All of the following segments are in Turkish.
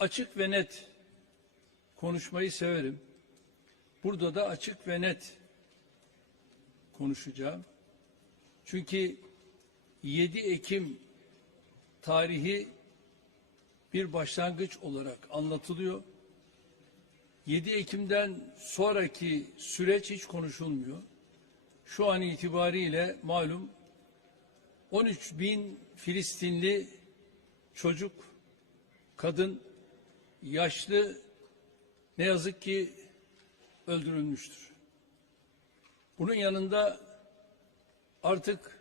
açık ve net konuşmayı severim. Burada da açık ve net konuşacağım. Çünkü 7 Ekim tarihi bir başlangıç olarak anlatılıyor. 7 Ekim'den sonraki süreç hiç konuşulmuyor. Şu an itibariyle malum 13 bin Filistinli çocuk, kadın, yaşlı ne yazık ki öldürülmüştür. Bunun yanında artık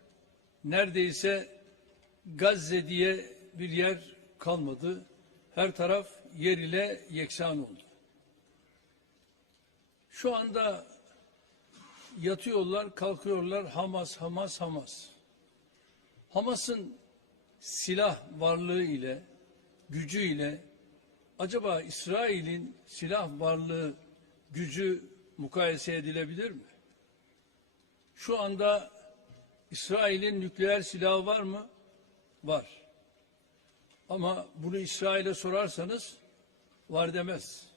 neredeyse Gazze diye bir yer kalmadı. Her taraf yer ile yeksan oldu. Şu anda yatıyorlar, kalkıyorlar Hamas, Hamas, Hamas. Hamas'ın silah varlığı ile, gücü ile acaba İsrail'in silah varlığı, gücü mukayese edilebilir mi? Şu anda İsrail'in nükleer silahı var mı? Var. Ama bunu İsrail'e sorarsanız var demez.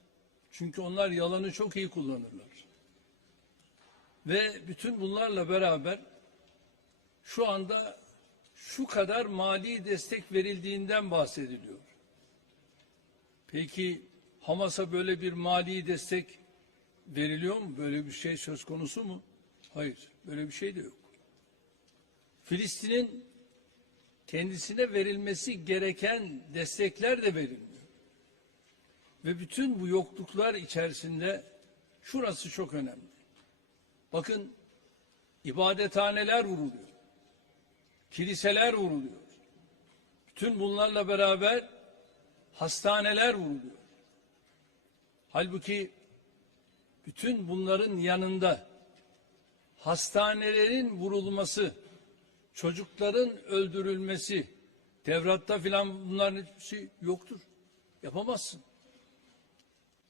Çünkü onlar yalanı çok iyi kullanırlar. Ve bütün bunlarla beraber şu anda şu kadar mali destek verildiğinden bahsediliyor. Peki Hamas'a böyle bir mali destek veriliyor mu? Böyle bir şey söz konusu mu? Hayır, böyle bir şey de yok. Filistin'in kendisine verilmesi gereken destekler de verilmiyor. Ve bütün bu yokluklar içerisinde şurası çok önemli. Bakın ibadethaneler vuruluyor. Kiliseler vuruluyor. Bütün bunlarla beraber hastaneler vuruluyor. Halbuki bütün bunların yanında hastanelerin vurulması, çocukların öldürülmesi, Tevrat'ta filan bunların hepsi yoktur. Yapamazsın.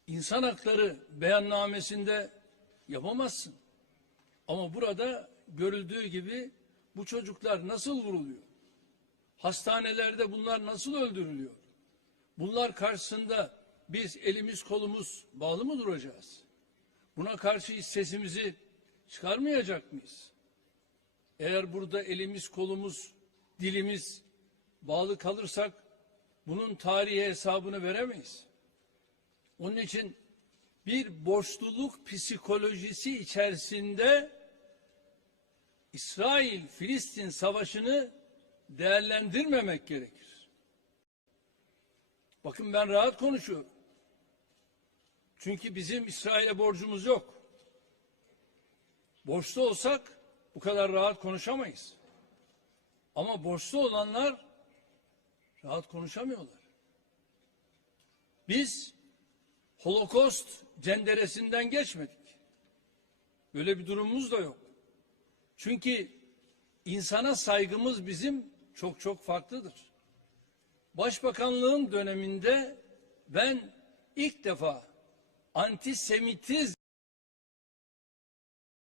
İnsan hakları beyannamesinde yapamazsın. Ama burada görüldüğü gibi bu çocuklar nasıl vuruluyor? Hastanelerde bunlar nasıl öldürülüyor? Bunlar karşısında biz elimiz kolumuz bağlı mı duracağız? Buna karşı sesimizi çıkarmayacak mıyız? Eğer burada elimiz kolumuz dilimiz bağlı kalırsak bunun tarihi hesabını veremeyiz. Onun için bir borçluluk psikolojisi içerisinde İsrail-Filistin savaşını değerlendirmemek gerekir. Bakın ben rahat konuşuyorum. Çünkü bizim İsrail'e borcumuz yok. Borçlu olsak bu kadar rahat konuşamayız. Ama borçlu olanlar rahat konuşamıyorlar. Biz Holokost cenderesinden geçmedik. Böyle bir durumumuz da yok. Çünkü insana saygımız bizim çok çok farklıdır. Başbakanlığın döneminde ben ilk defa antisemitizm